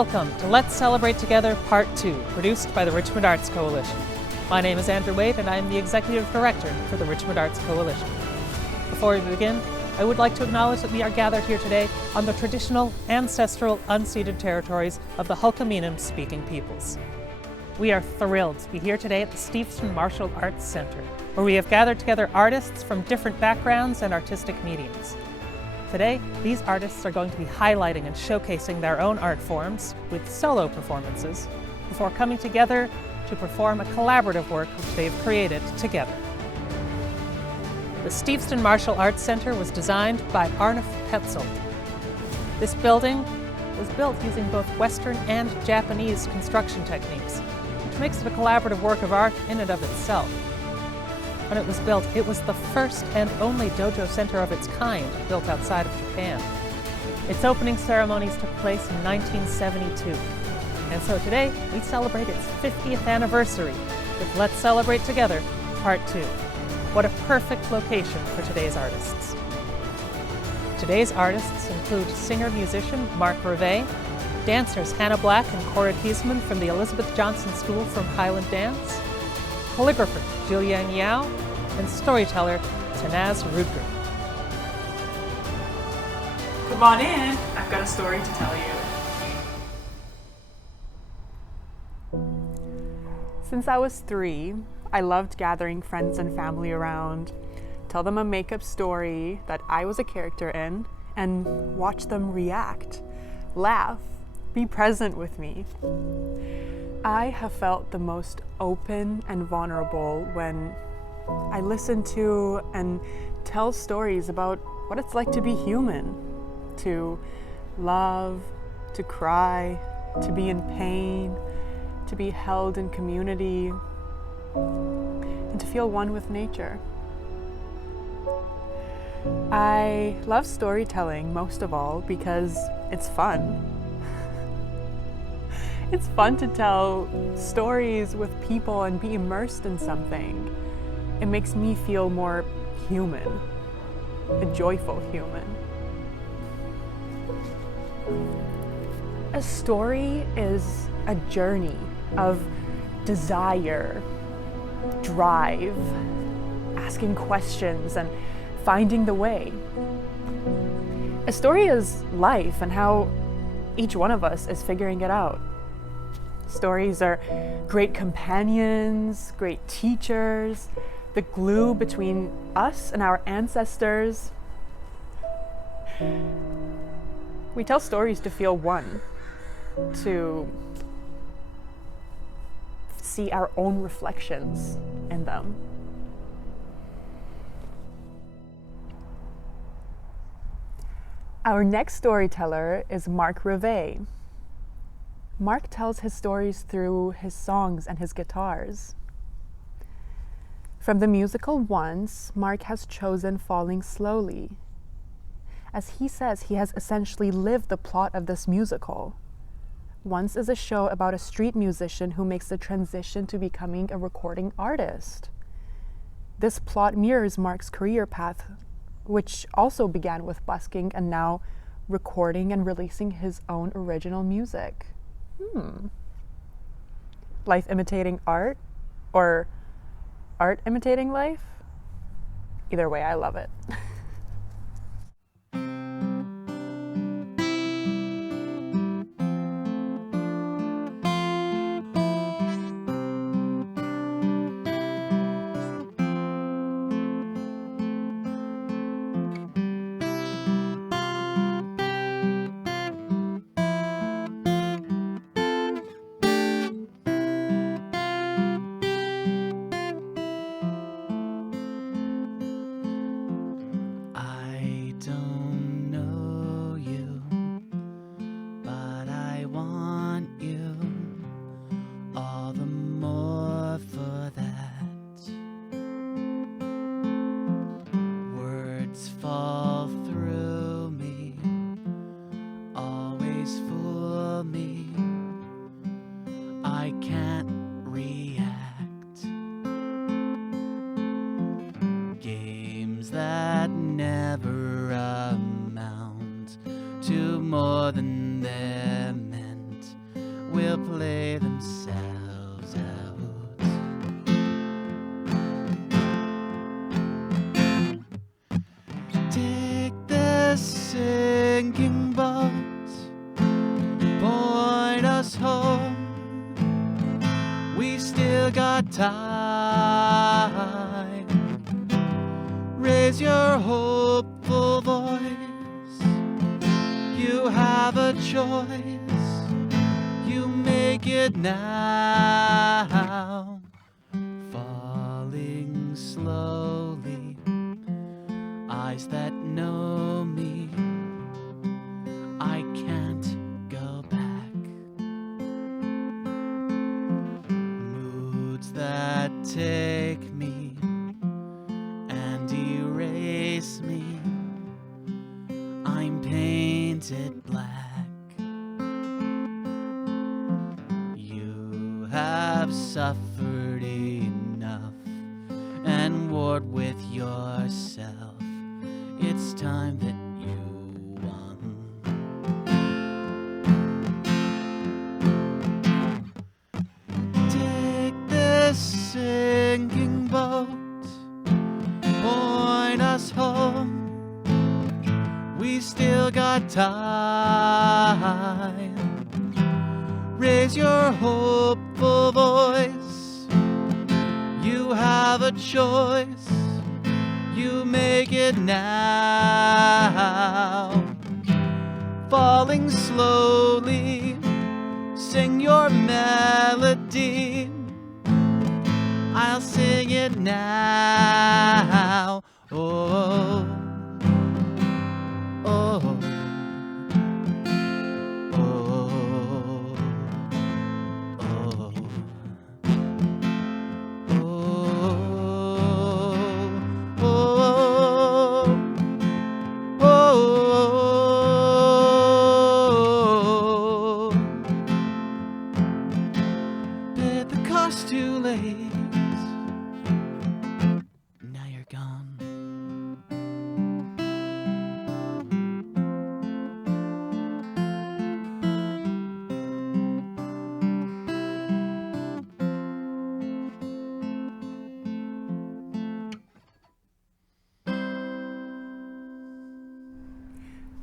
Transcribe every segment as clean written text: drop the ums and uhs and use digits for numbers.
Welcome to Let's Celebrate Together Part 2, produced by the Richmond Arts Coalition. My name is Andrew Wade and I am the Executive Director for the Richmond Arts Coalition. Before we begin, I would like to acknowledge that we are gathered here today on the traditional, ancestral, unceded territories of the Hul'qumi'num-speaking peoples. We are thrilled to be here today at the Steveston Martial Arts Centre, where we have gathered together artists from different backgrounds and artistic mediums. Today, these artists are going to be highlighting and showcasing their own art forms with solo performances before coming together to perform a collaborative work which they've created together. The Steveston Martial Arts Centre was designed by Arne Petzold. This building was built using both Western and Japanese construction techniques, which makes it a collaborative work of art in and of itself. When it was built, it was the first and only dojo center of its kind built outside of Japan. Its opening ceremonies took place in 1972. And so today, we celebrate its 50th anniversary with Let's Celebrate Together, Part 2. What a perfect location for today's artists. Today's artists include singer-musician Mark Revet, dancers Hannah Black and Cora Giesman from the Elizabeth Johnson School from Highland Dance, calligrapher Julian Yao, and storyteller Tanaz Rudger. Come on in, I've got a story to tell you. Since I was 3, I loved gathering friends and family around, tell them a makeup story that I was a character in, and watch them react, laugh, be present with me. I have felt the most open and vulnerable when I listen to and tell stories about what it's like to be human, to love, to cry, to be in pain, to be held in community, and to feel one with nature. I love storytelling most of all because it's fun. It's fun to tell stories with people and be immersed in something. It makes me feel more human, a joyful human. A story is a journey of desire, drive, asking questions, and finding the way. A story is life and how each one of us is figuring it out. Stories are great companions, great teachers, the glue between us and our ancestors. We tell stories to feel one, to see our own reflections in them. Our next storyteller is Mark Revet. Mark tells his stories through his songs and his guitars. From the musical Once, Mark has chosen Falling Slowly. As he says, he has essentially lived the plot of this musical. Once is a show about a street musician who makes the transition to becoming a recording artist. This plot mirrors Mark's career path, which also began with busking and now recording and releasing his own original music. Life imitating art, or art imitating life? Either way, I love it. never amount to more than they're meant sinking boat, point us home. We still got time. Raise your hopeful voice. You have a choice. You make it now. Falling slowly, eyes that know me. I can't go back. Moods that take me and erase me. I'm painted black. You have suffered enough and warred with yourself. It's time that you won. Take this sinking boat, point us home. We still got time. Raise your hopeful voice. You have a choice. You make it now. Falling slowly, sing your melody. I'll sing it now. Oh, oh, oh, oh, oh, oh. Paid the cost too late. Now you're gone.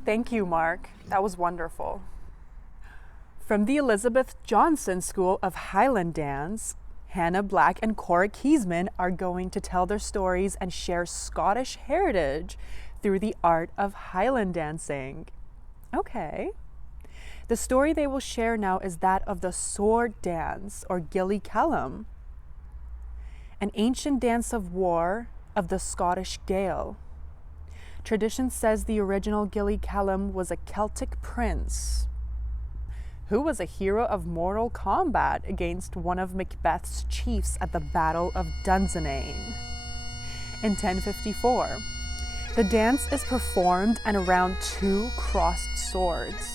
Thank you, Mark. That was wonderful. From the Elizabeth Johnson School of Highland Dance, Hannah Black and Cora Keesman are going to tell their stories and share Scottish heritage through the art of Highland dancing. Okay. The story they will share now is that of the sword dance, or Gilly Callum, an ancient dance of war of the Scottish Gael. Tradition says the original Gilly Callum was a Celtic prince who was a hero of mortal combat against one of Macbeth's chiefs at the Battle of Dunsinane in 1054. The dance is performed and around two crossed swords.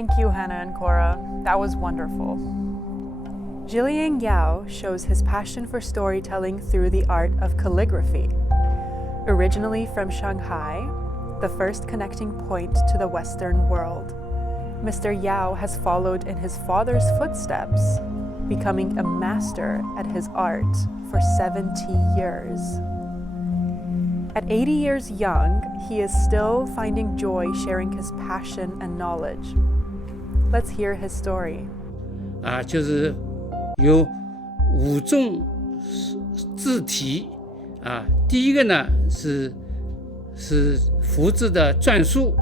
Thank you, Hannah and Cora. That was wonderful. Zhiliang Yao shows his passion for storytelling through the art of calligraphy. Originally from Shanghai, the first connecting point to the Western world, Mr. Yao has followed in his father's footsteps, becoming a master at his art for 70 years. At 80 years young, he is still finding joy sharing his passion and knowledge. Let's hear his story. 就是有5种字体第一个呢是福字的篆书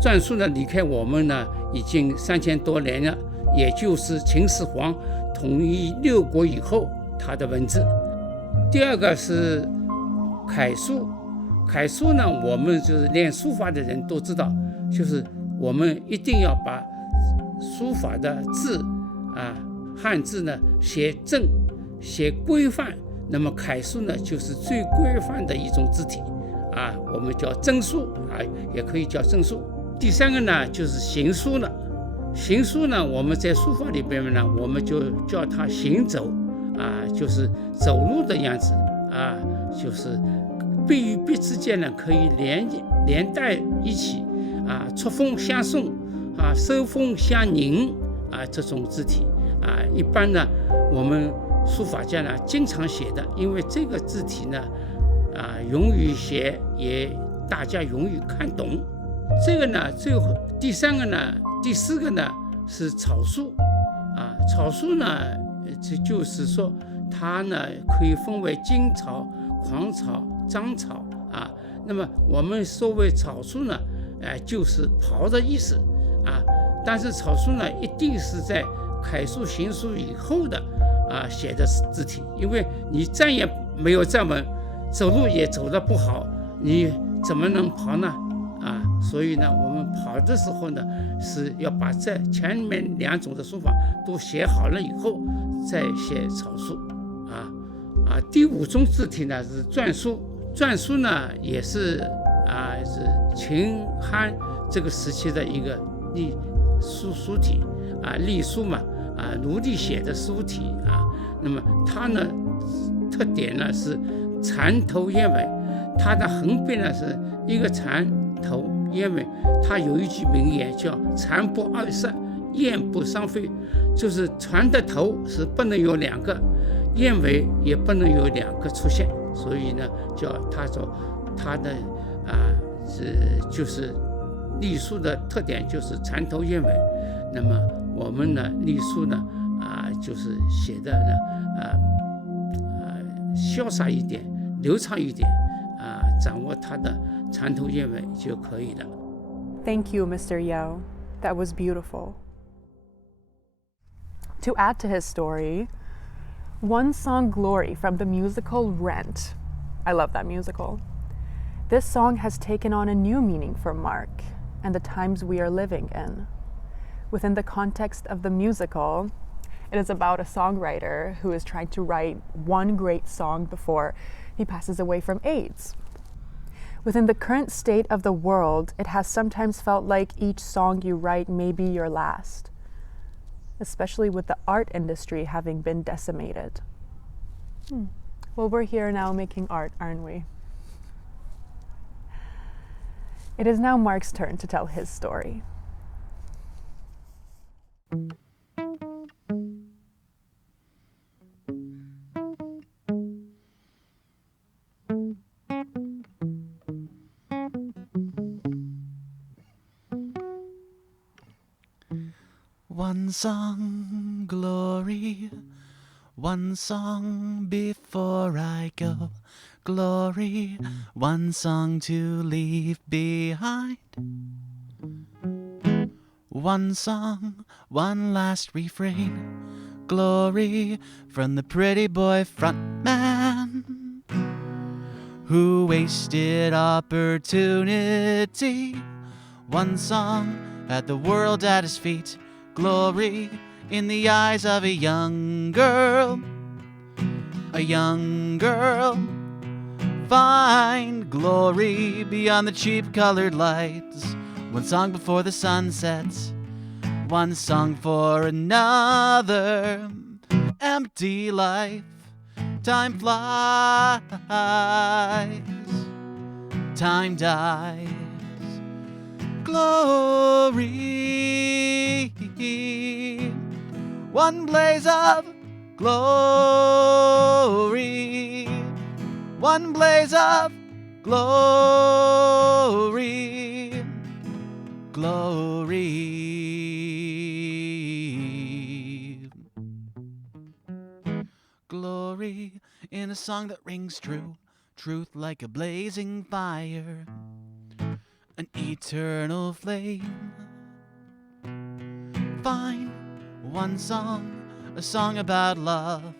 篆书呢离开我们呢已经3000多年了，也就是秦始皇统一6国以后他的文字。第二个是楷书，楷书呢我们就是练书法的人都知道，就是我们一定要把书法的字汉字呢写正写规范，那么楷书呢就是最规范的一种字体我们叫正书也可以叫正书。第三个呢就是行书了，行书呢我们在书法里边呢我们就叫它行走就是走路的样子就是笔与笔之间呢可以连带一起出锋相送收锋相凝这种字体一般呢我们书法家呢经常写的，因为这个字体呢容易写，也大家容易看懂。这个呢第三个呢第四个呢是草书草书呢这就是说它呢可以分为荆草、狂草、章草那么我们所谓草书呢就是袍的意思但是草书呢一定是在楷书、行书以后的写的字体，因为你站也没有站稳，走路也走得不好，你怎么能跑呢所以呢我们跑的时候呢是要把这前面2种的书法都写好了以后再写草书第5种字体呢是篆书，篆书呢也是是秦汉这个时期的一个书体隶书嘛奴隶写的书体那么它呢特点呢是蚕头燕尾，它的横边呢是一个蚕头燕尾，它有一句名言叫蚕不二色，燕不伤飞，就是蚕的头是不能有2个，燕尾也不能有2个出现，所以呢叫它的就是隶书的特点就是蚕头燕尾。那么我们呢隶书呢就是写的呢潇洒一点，流畅一点掌握它的蚕头燕尾就可以了。 Thank you, Mr. Yao. That was beautiful. To add to his story, one song Glory from the musical Rent. I love that musical. This song has taken on a new meaning for Mark and the times we are living in. Within the context of the musical, it is about a songwriter who is trying to write one great song before he passes away from AIDS. Within the current state of the world, it has sometimes felt like each song you write may be your last, especially with the art industry having been decimated. Well, we're here now making art, aren't we? It is now Mark's turn to tell his story. One song, glory, one song before I go, glory, one song to leave behind. One song, one last refrain, glory, from the pretty boy frontman who wasted opportunity. One song, had the world at his feet, glory in the eyes of a young girl. A young girl, find glory beyond the cheap colored lights. One song before the sun sets, one song for another. Empty life, time flies, time dies. Glory, one blaze of glory, one blaze of glory, glory. Glory in a song that rings true, truth like a blazing fire, an eternal flame. Find one song, a song about love,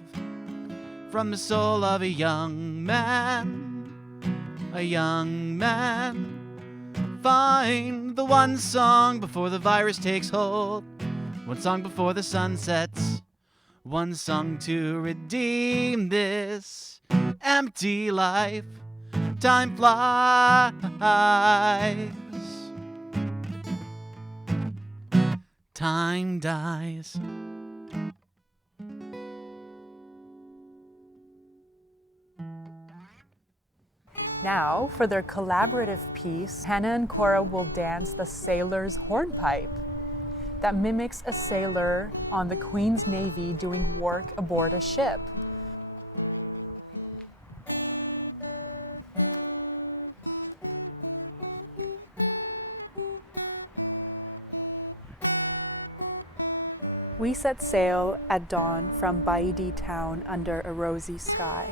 from the soul of a young man, a young man. Find the one song before the virus takes hold, one song before the sun sets, one song to redeem this empty life. Time flies, time dies. Now, for their collaborative piece, Hannah and Cora will dance the sailor's hornpipe that mimics a sailor on the Queen's Navy doing work aboard a ship. We set sail at dawn from Baidi town under a rosy sky.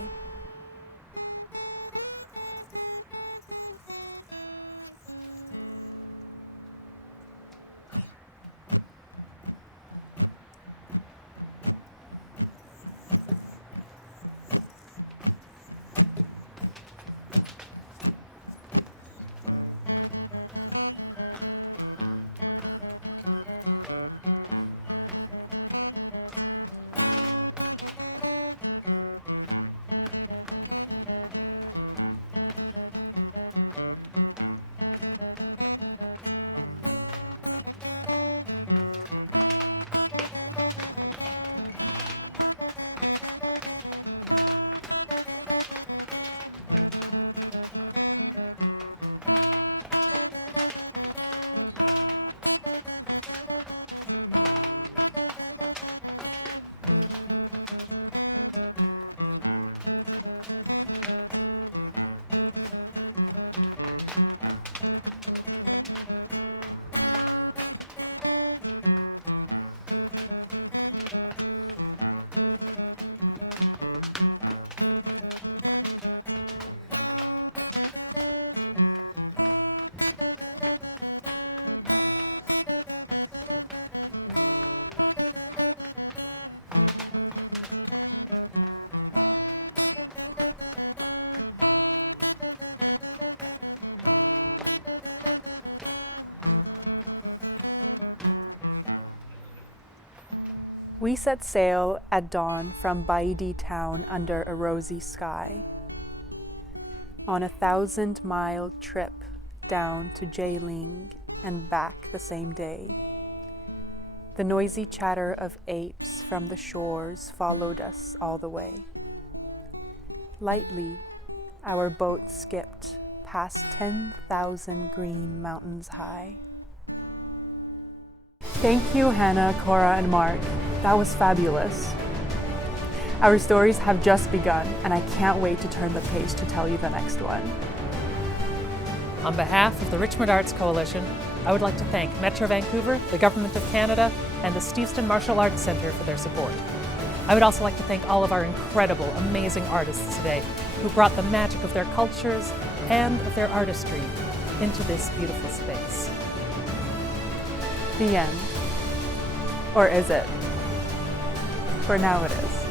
We set sail at dawn from Baidi town under a rosy sky, on a 1,000-mile trip down to Jailing and back the same day. The noisy chatter of apes from the shores followed us all the way. Lightly, our boat skipped past 10,000 green mountains high. Thank you, Hannah, Cora, and Mark. That was fabulous. Our stories have just begun, and I can't wait to turn the page to tell you the next one. On behalf of the Richmond Arts Coalition, I would like to thank Metro Vancouver, the Government of Canada, and the Steveston Martial Arts Centre for their support. I would also like to thank all of our incredible, amazing artists today who brought the magic of their cultures and of their artistry into this beautiful space. The end. Or is it? For now it is.